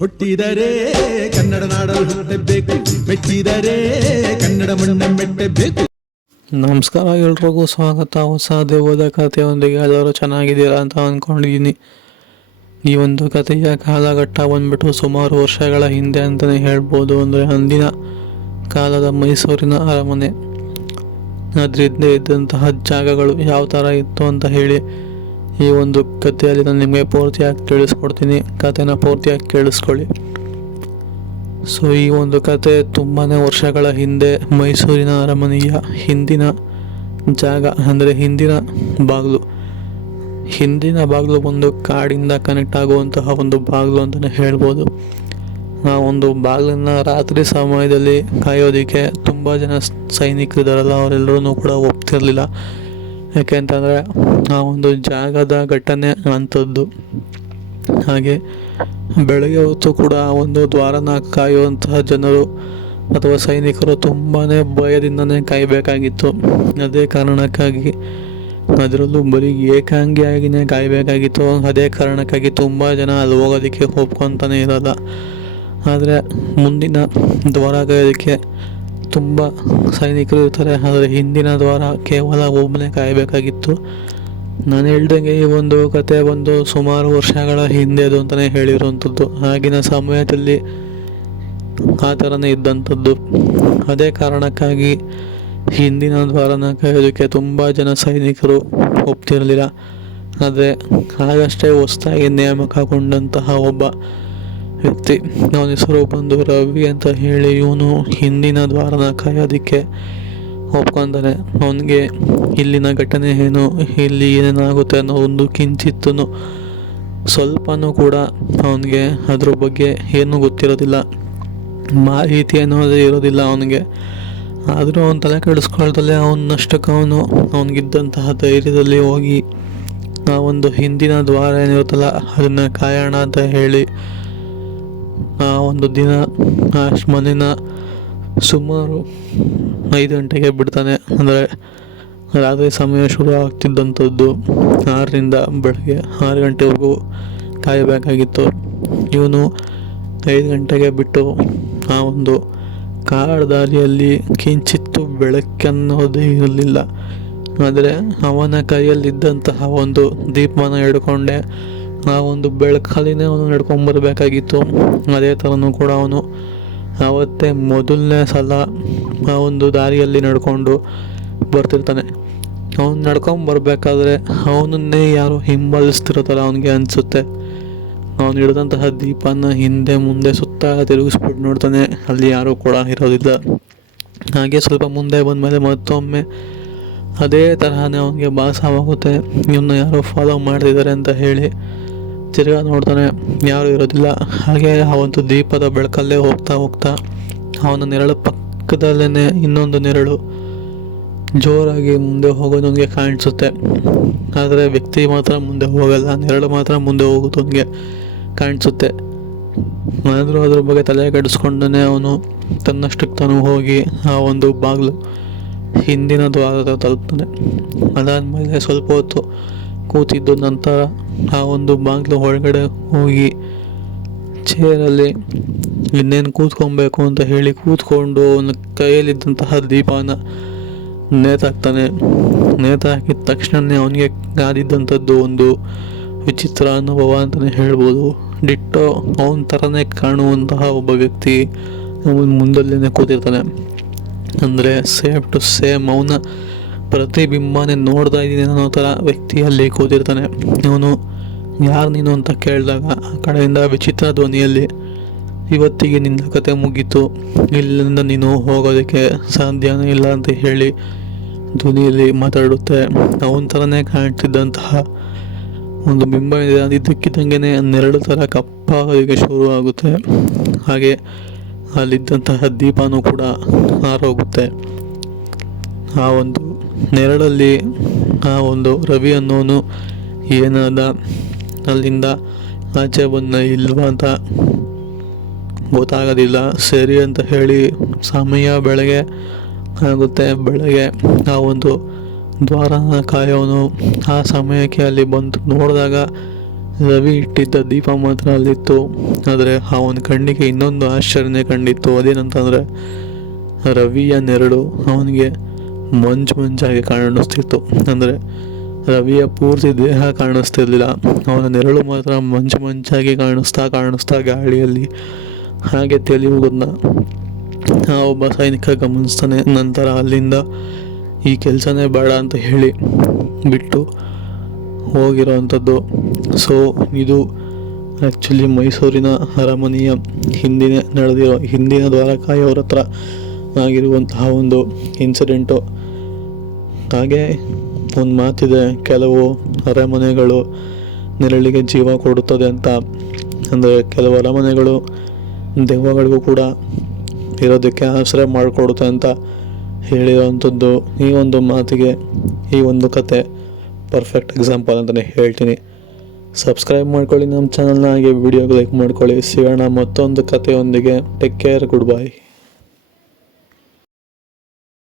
ಹುಟ್ಟಿದರೆ ಕನ್ನಡ ನಾಡಲು ಹುಟ್ಟಬೇಕು, ಮೆಟ್ಟಿದರೆ ಕನ್ನಡ ಮಣ್ಣ ಮೆಟ್ಟಬೇಕು. ನಮಸ್ಕಾರ, ಎಲ್ರಿಗೂ ಸ್ವಾಗತ. ಹೊಸ ದೇವದ ಕಥೆಯೊಂದಿಗೆ ಎಲ್ಲರೂ ಚೆನ್ನಾಗಿದ್ದೀರಾ ಅಂತ ಅಂದ್ಕೊಂಡಿದ್ದೀನಿ. ಈ ಒಂದು ಕಥೆಯ ಕಾಲಘಟ್ಟ ಬಂದ್ಬಿಟ್ಟು ಸುಮಾರು ವರ್ಷಗಳ ಹಿಂದೆ ಅಂತಲೇ ಹೇಳ್ಬೋದು. ಅಂದರೆ ಅಂದಿನ ಕಾಲದ ಮೈಸೂರಿನ ಅರಮನೆ, ಅದರಿಂದ ಇದ್ದಂತಹ ಜಾಗಗಳು ಯಾವ ಥರ ಇತ್ತು ಅಂತ ಹೇಳಿ ಈ ಒಂದು ಕಥೆಯಲ್ಲಿ ನಾನು ನಿಮಗೆ ಪೂರ್ತಿಯಾಗಿ ತಿಳಿಸ್ಕೊಡ್ತೀನಿ. ಕಥೆನ ಪೂರ್ತಿಯಾಗಿ ಕೇಳಿಸ್ಕೊಳ್ಳಿ. ಸೊ ಈ ಒಂದು ಕತೆ ತುಂಬಾ ವರ್ಷಗಳ ಹಿಂದೆ ಮೈಸೂರಿನ ಅರಮನೆಯ ಹಿಂದಿನ ಜಾಗ, ಅಂದರೆ ಹಿಂದಿನ ಬಾಗಿಲು ಒಂದು ಕಾಡಿಂದ ಕನೆಕ್ಟ್ ಆಗುವಂತಹ ಒಂದು ಬಾಗಿಲು ಅಂತಲೇ ಹೇಳ್ಬೋದು. ಆ ಒಂದು ಬಾಗಿಲನ್ನು ರಾತ್ರಿ ಸಮಯದಲ್ಲಿ ಕಾಯೋದಕ್ಕೆ ತುಂಬ ಜನ ಸೈನಿಕರಿದ್ದಾರಲ್ಲ, ಅವರೆಲ್ಲರೂ ಕೂಡ ಒಪ್ತಿರಲಿಲ್ಲ. ಯಾಕೆಂತಂದರೆ ಆ ಒಂದು ಜಾಗದ ಘಟನೆ ಅಂಥದ್ದು. ಹಾಗೆ ಬೆಳಗ್ಗೆ ಹೊತ್ತು ಕೂಡ ಆ ಒಂದು ದ್ವಾರನ ಕಾಯುವಂತಹ ಜನರು ಅಥವಾ ಸೈನಿಕರು ತುಂಬಾ ಭಯದಿಂದನೇ ಕಾಯಬೇಕಾಗಿತ್ತು. ಅದೇ ಕಾರಣಕ್ಕಾಗಿ, ಅದರಲ್ಲೂ ಬರೀ ಏಕಾಂಗಿಯಾಗಿಯೇ ಕಾಯಬೇಕಾಗಿತ್ತು. ಅದೇ ಕಾರಣಕ್ಕಾಗಿ ತುಂಬ ಜನ ಅಲ್ಲಿ ಹೋಗೋದಕ್ಕೆ ಒಪ್ಕೊತಾನೆ ಇರೋಲ್ಲ. ಆದರೆ ಮುಂದಿನ ದ್ವಾರ ಕಾಯೋದಕ್ಕೆ ತುಂಬ ಸೈನಿಕರು ಇರ್ತಾರೆ, ಆದರೆ ಹಿಂದಿನ ದ್ವಾರ ಕೇವಲ ಒಬ್ಬನೇ ಕಾಯಬೇಕಾಗಿತ್ತು. ನಾನು ಹೇಳ್ದಂಗೆ ಈ ಒಂದು ಕತೆ ಬಂದು ಸುಮಾರು ವರ್ಷಗಳ ಹಿಂದೆದು ಅಂತಲೇ ಹೇಳಿರುವಂಥದ್ದು. ಆಗಿನ ಸಮಯದಲ್ಲಿ ಆ ಥರನೇ ಇದ್ದಂಥದ್ದು. ಅದೇ ಕಾರಣಕ್ಕಾಗಿ ಹಿಂದಿನ ದ್ವಾರನ ಕಾಯೋದಕ್ಕೆ ತುಂಬ ಜನ ಸೈನಿಕರು ಒಪ್ತಿರಲಿಲ್ಲ. ಆದರೆ ಆಗಷ್ಟೇ ಹೊಸದಾಗಿ ನೇಮಕಗೊಂಡಂತಹ ಒಬ್ಬ ವ್ಯಕ್ತಿ, ಅವನ ಹೆಸರು ಬಂದು ರವಿ ಅಂತ ಹೇಳಿ, ಇವನು ಹಿಂದಿನ ದ್ವಾರನ ಕಾಯೋದಕ್ಕೆ ಒಪ್ಕೊಂತಾನೆ. ಅವನಿಗೆ ಇಲ್ಲಿನ ಘಟನೆ ಏನು, ಇಲ್ಲಿ ಏನೇನಾಗುತ್ತೆ ಅನ್ನೋ ಒಂದು ಕಿಂಚಿತ್ತೂ ಸ್ವಲ್ಪನೂ ಕೂಡ ಅವನಿಗೆ ಅದ್ರ ಬಗ್ಗೆ ಏನೂ ಗೊತ್ತಿರೋದಿಲ್ಲ, ಮಾಹಿತಿ ಅನ್ನೋದೇ ಇರೋದಿಲ್ಲ ಅವನಿಗೆ. ಆದರೂ ಅವನು ತಲೆ ಕೆಡಿಸ್ಕೊಳ್ದಲ್ಲೇ ಅವನಷ್ಟಕ್ಕೆ ಅವನಿಗಿದ್ದಂತಹ ಧೈರ್ಯದಲ್ಲಿ ಹೋಗಿ ಆ ಒಂದು ಹಿಂದಿನ ದ್ವಾರ ಏನಿರುತ್ತಲ್ಲ ಅದನ್ನು ಕಾಯೋಣ ಅಂತ ಹೇಳಿ ಆ ಒಂದು ದಿನ ಆ ಮನೆನ ಸುಮಾರು 5 ಗಂಟೆಗೆ ಬಿಡ್ತಾನೆ. ಅಂದರೆ ರಾತ್ರಿ ಸಮಯ ಶುರು ಆಗ್ತಿದ್ದಂಥದ್ದು. 6ರಿಂದ ಬೆಳಗ್ಗೆ 6 ಗಂಟೆವರೆಗೂ ಕಾಯಬೇಕಾಗಿತ್ತು. ಇವನು 5 ಗಂಟೆಗೆ ಬಿಟ್ಟು ಆ ಒಂದು ಕಾಡು ದಾರಿಯಲ್ಲಿ ಕಿಂಚಿತ್ತು ಬೆಳಕನ್ನೋದೇ ಇರಲಿಲ್ಲ. ಆದರೆ ಅವನ ಕೈಯಲ್ಲಿದ್ದಂತಹ ಒಂದು ದೀಪನ ಹಿಡ್ಕೊಂಡೆ ಆ ಒಂದು ಬೆಳಕಲ್ಲಿನೇ ಅವನು ನಡ್ಕೊಂಬರ್ಬೇಕಾಗಿತ್ತು. ಅದೇ ಥರನೂ ಕೂಡ ಅವನು ಆವತ್ತೇ ಮೊದಲನೇ ಸಲ ಆ ಒಂದು ದಾರಿಯಲ್ಲಿ ನಡ್ಕೊಂಡು ಬರ್ತಿರ್ತಾನೆ. ಅವನು ನಡ್ಕೊಂಬರ್ಬೇಕಾದ್ರೆ ಅವನನ್ನೇ ಯಾರೋ ಹಿಂಬಾಲಿಸ್ತಿರೋ ಥರ ಅವನಿಗೆ ಅನಿಸುತ್ತೆ. ಅವನು ಹಿಡಿದಂತಹ ದೀಪನ ಹಿಂದೆ ಮುಂದೆ ಸುತ್ತ ತಿರುಗಿಸ್ಬಿಟ್ಟು ನೋಡ್ತಾನೆ, ಅಲ್ಲಿ ಯಾರೂ ಕೂಡ ಇರೋದಿಲ್ಲ. ಹಾಗೆ ಸ್ವಲ್ಪ ಮುಂದೆ ಬಂದಮೇಲೆ ಮತ್ತೊಮ್ಮೆ ಅದೇ ತರಹನೇ ಅವನಿಗೆ ಭಾಸವಾಗುತ್ತೆ, ಇವನ್ನ ಯಾರೋ ಫಾಲೋ ಮಾಡ್ತಿದ್ದಾರೆ ಅಂತ ಹೇಳಿ. ತಿರ್ಗಾ ನೋಡ್ತಾನೆ, ಯಾರೂ ಇರೋದಿಲ್ಲ. ಹಾಗೆ ಆ ಒಂದು ದೀಪದ ಬೆಳಕಲ್ಲೇ ಹೋಗ್ತಾ ಅವನ ನೆರಳು ಪಕ್ಕದಲ್ಲೇ ಇನ್ನೊಂದು ನೆರಳು ಜೋರಾಗಿ ಮುಂದೆ ಹೋಗೋದು ಅವನಿಗೆ ಕಾಣಿಸುತ್ತೆ. ಆದರೆ ವ್ಯಕ್ತಿ ಮಾತ್ರ ಮುಂದೆ ಹೋಗಲ್ಲ, ನೆರಳು ಮಾತ್ರ ಮುಂದೆ ಹೋಗೋದು ಅವನಿಗೆ ಕಾಣಿಸುತ್ತೆ. ಆದರೂ ಅದ್ರ ಬಗ್ಗೆ ತಲೆ ಕೆಡಿಸ್ಕೊಂಡೇ ಅವನು ತನ್ನಷ್ಟಕ್ಕೆ ತಾನು ಹೋಗಿ ಆ ಒಂದು ಬಾಗಿಲು ಹಿಂದಿನ ದ್ವಾರದ ತಲುಪ್ತಾನೆ. ಅದಾದಮೇಲೆ ಸ್ವಲ್ಪ ಹೊತ್ತು ಕೂತಿದ್ದು ನಂತರ ಆ ಒಂದು ಬಾಗಿಲು ಒಳಗಡೆ ಹೋಗಿ ಚೇರಲ್ಲಿ ಇನ್ನೇನು ಕೂತ್ಕೊಬೇಕು ಅಂತ ಹೇಳಿ ಕೂತ್ಕೊಂಡು ಅವನ ಕೈಯಲ್ಲಿದ್ದಂತಹ ದೀಪನ ನೇತಾಕ್ತಾನೆ. ನೇತಾಕಿದ ತಕ್ಷಣವೇ ಅವನಿಗೆ ಕಾದಿದ್ದಂಥದ್ದು ಒಂದು ವಿಚಿತ್ರ ಅನುಭವ ಅಂತಲೇ ಹೇಳ್ಬೋದು. ಡಿಟ್ಟೋ ಅವನ ಥರನೇ ಕಾಣುವಂತಹ ಒಬ್ಬ ವ್ಯಕ್ತಿ ಅವನ ಮುಂದಲ್ಲೇ ಕೂತಿರ್ತಾನೆ. ಅಂದರೆ ಸೇಮ್ ಟು ಸೇಮ್ ಅವನ ಪ್ರತಿಬಿಂಬನೇ ನೋಡ್ತಾ ಇದ್ದೀನಿ ಅನ್ನೋ ಥರ ವ್ಯಕ್ತಿಯಲ್ಲಿ ಕೂತಿರ್ತಾನೆ. ಇವನು ಯಾರು ನೀನು ಅಂತ ಕೇಳಿದಾಗ ಆ ಕಡೆಯಿಂದ ವಿಚಿತ್ರ ಧ್ವನಿಯಲ್ಲಿ, ಇವತ್ತಿಗೆ ನಿನ್ನ ಕತೆ ಮುಗೀತು, ಇಲ್ಲಿಂದ ನೀನು ಹೋಗೋದಕ್ಕೆ ಸಾಧ್ಯನೇ ಇಲ್ಲ ಅಂತ ಹೇಳಿ ಧ್ವನಿಯಲ್ಲಿ ಮಾತಾಡುತ್ತೆ. ಅವನ ಥರನೇ ಕಾಣ್ತಿದ್ದಂತಹ ಒಂದು ಬಿಂಬ ಇದೆ. ಇದ್ದಕ್ಕಿದ್ದಂಗೆ ನೆರಳು ಥರ ಕಪ್ಪಾಗೋದಕ್ಕೆ ಶುರು ಆಗುತ್ತೆ. ಹಾಗೆ ಅಲ್ಲಿದ್ದಂತಹ ದೀಪನೂ ಕೂಡ ಆರೋಗುತ್ತೆ. ಆ ಒಂದು ನೆರಳಲ್ಲಿ ಆ ಒಂದು ರವಿ ಅನ್ನೋನು ಏನಾದ, ಅಲ್ಲಿಂದ ಆಚೆ ಬಂದ ಇಲ್ವಾ ಅಂತ ಗೊತ್ತಾಗೋದಿಲ್ಲ. ಸರಿ ಅಂತ ಹೇಳಿ ಸಮಯ ಬೆಳಗ್ಗೆ ಆಗುತ್ತೆ. ಬೆಳಗ್ಗೆ ಆ ಒಂದು ದ್ವಾರನ ಕಾಯೋನು ಆ ಸಮಯಕ್ಕೆ ಅಲ್ಲಿ ಬಂದು ನೋಡಿದಾಗ ರವಿ ಇಟ್ಟಿದ್ದ ದೀಪ ಮಾತ್ರ ಅಲ್ಲಿತ್ತು. ಆದರೆ ಅವನ ಕಣ್ಣಿಗೆ ಇನ್ನೊಂದು ಆಶ್ಚರ್ಯನೇ ಕಂಡಿತ್ತು. ಅದೇನಂತಂದರೆ ರವಿಯ ನೆರಳು ಅವನಿಗೆ ಮಂಜಾಗಿ ಕಾಣಿಸ್ತಿತ್ತು. ಅಂದರೆ ರವಿಯ ಪೂರ್ತಿ ದೇಹ ಕಾಣಿಸ್ತಿರ್ಲಿಲ್ಲ, ಅವನ ನೆರಳು ಮಾತ್ರ ಮಂಜಾಗಿ ಕಾಣಿಸ್ತಾ ಗಾಳಿಯಲ್ಲಿ ಹಾಗೆ ತೇಲಿ ಹೋಗೋದನ್ನ ಆ ಒಬ್ಬ ಸೈನಿಕ ಗಮನಿಸ್ತಾನೆ. ನಂತರ ಅಲ್ಲಿಂದ ಈ ಕೆಲಸನೇ ಬೇಡ ಅಂತ ಹೇಳಿ ಬಿಟ್ಟು ಹೋಗಿರೋವಂಥದ್ದು. ಸೊ ಇದು ಆ್ಯಕ್ಚುಲಿ ಮೈಸೂರಿನ ಅರಮನೆಯ ಹಿಂದಿನ ದ್ವಾರಕಾಯಿಯವ್ರ ಹತ್ರ ಆಗಿರುವಂತಹ ಒಂದು ಇನ್ಸಿಡೆಂಟು. ಹಾಗೆ ಒಂದು ಮಾತಿದೆ, ಕೆಲವು ಅರಮನೆಗಳು ನೆರಳಿಗೆ ಜೀವ ಕೊಡುತ್ತದೆ ಅಂತ. ಅಂದರೆ ಕೆಲವು ಅರಮನೆಗಳು ದೆವ್ವಗಳಿಗೂ ಕೂಡ ಇರೋದಕ್ಕೆ ಆಶ್ರಯ ಮಾಡಿಕೊಡುತ್ತೆ ಅಂತ ಹೇಳಿರೋವಂಥದ್ದು. ಈ ಒಂದು ಮಾತಿಗೆ ಈ ಒಂದು ಕತೆ ಪರ್ಫೆಕ್ಟ್ ಎಕ್ಸಾಂಪಲ್ ಅಂತಲೇ ಹೇಳ್ತೀನಿ. ಸಬ್ಸ್ಕ್ರೈಬ್ ಮಾಡ್ಕೊಳ್ಳಿ ನಮ್ಮ ಚಾನಲ್ನ, ಹಾಗೆ ವಿಡಿಯೋಗೆ ಲೈಕ್ ಮಾಡ್ಕೊಳ್ಳಿ. ಸಿಗೋಣ ಮತ್ತೊಂದು ಕಥೆಯೊಂದಿಗೆ. Take care, good bye.